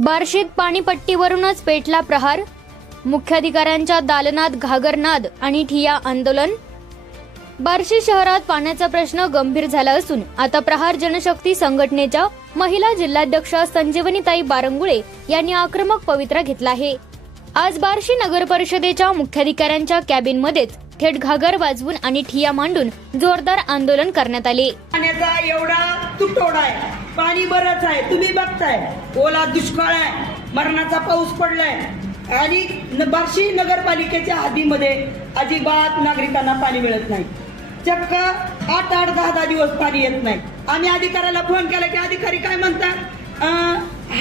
बार्शीत पाणीपट्टीवरूनच पेटला प्रहार. मुख्याधिकाऱ्यांच्या दालनात घागरनाद आणि ठिया आंदोलन. बार्शी शहरात पाण्याचा प्रश्न गंभीर झाला असून आता प्रहार जनशक्ती संघटनेच्या महिला जिल्हाध्यक्ष संजीवनीताई बारंगुळे यांनी आक्रमक पवित्रा घेतला आहे. आज बार्शी नगर परिषदेच्या मुख्याधिकाऱ्यांच्या कॅबिनमध्येच थेट घागर वाजवून आणि ठिया मांडून जोरदार आंदोलन करण्यात आले. पाण्याचा एवढा तुटवडा आहे. पाणी बरंच आहे. तुम्ही बघताय. ओला दुष्काळ आहे. मरणाचा पाऊस पडलाय. आणि न- बार्शी नगरपालिकेच्या हद्दीमध्ये अजिबात नागरिकांना पाणी मिळत नाही. चक्क आठ आठ दहा दहा दिवस पाणी येत नाही. आम्ही अधिकाऱ्याला फोन केला की अधिकारी काय म्हणतात?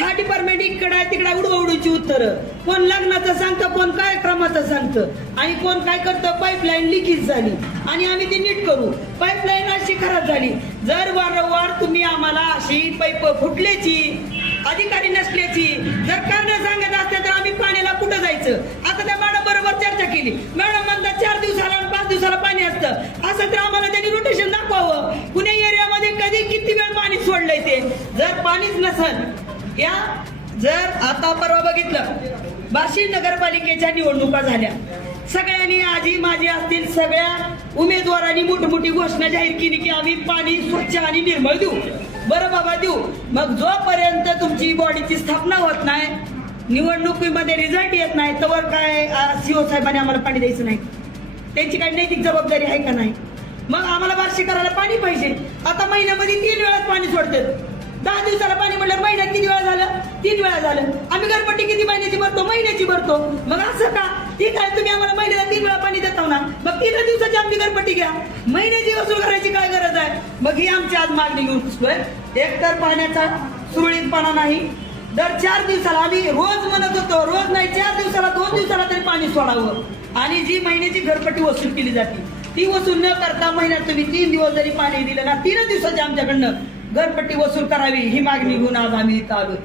दहा डिपार्टमेंट इकडे आहे तिकडे उडवा उडूची उत्तर. कोण लग्नाचं सांगतं कोण कार्यक्रमाचं सांगतं. आणि कोण काय करतं पाईपलाईन लिकेज झाली. आणि आम्ही ती नीट करू. पाईपलाईन अशी खराब झाली. जर वारंवार तुम्ही आम्हाला अशी पाईप फुटल्याची अधिकारी नसल्याची जर कारण सांगत असते तर आम्ही पाण्याला कुठं जायचं? आता त्या मॅडम बरोबर चर्चा केली. मॅडम म्हणतात चार दिवसाला आणि पाच दिवसाला पाणी असतं. असं तर आम्हाला त्यांनी रोटेशन दाखवावं. पुणे एरियामध्ये कधी किती वेळ पाणी सोडलंय ते? जर पाणीच नसल या जर आता परवा बघितलं बार्शी नगरपालिकेच्या निवडणुका झाल्या. सगळ्यांनी आजी माझी असतील सगळ्या उमेदवारांनी मोठमोठी घोषणा जाहीर केली की आम्ही पाणी स्वच्छ आणि निर्मळ देऊ. बरं बाबा देऊ. मग जोपर्यंत तुमची बॉडीची स्थापना होत नाही निवडणुकीमध्ये रिझल्ट येत नाही तर काय सीओ साहेबांनी आम्हाला पाणी द्यायचं नाही. त्यांची काही नैतिक जबाबदारी आहे का नाही? मग आम्हाला वार्षिक करायला पाणी पाहिजे. आता महिन्यामध्ये तीन वेळात पाणी सोडतात. दहा दिवसाला पाणी म्हणलं महिन्यात किती वेळा झालं तीन वेळा झालं. आम्ही घरपट्टी किती महिन्याची भरतो? महिन्याची भरतो. मग असं का? ठीक आहे तुम्ही आम्हाला महिन्याला तीन वेळा पाणी देता ना? मग तीन दिवसाची आमची घरपट्टी घ्या. महिन्याची वसूल करायची काय गरज आहे? मग ही आमची आज मागणी घेऊन पुसलोय एक तर पाण्याचा सुरळीतपणा नाही. दर चार दिवसाला आम्ही रोज म्हणत होतो रोज नाही चार दिवसाला दोन दिवसाला तरी पाणी सोडावं. आणि जी महिन्याची घरपट्टी वसूल केली जाते ती वसूल न करता महिन्यात तुम्ही तीन दिवस जरी पाणी दिलं ना तीन दिवसाची आमच्याकडनं घरपट्टी वसूल करावी ही मागणी घेऊन आज आम्ही इथं आलो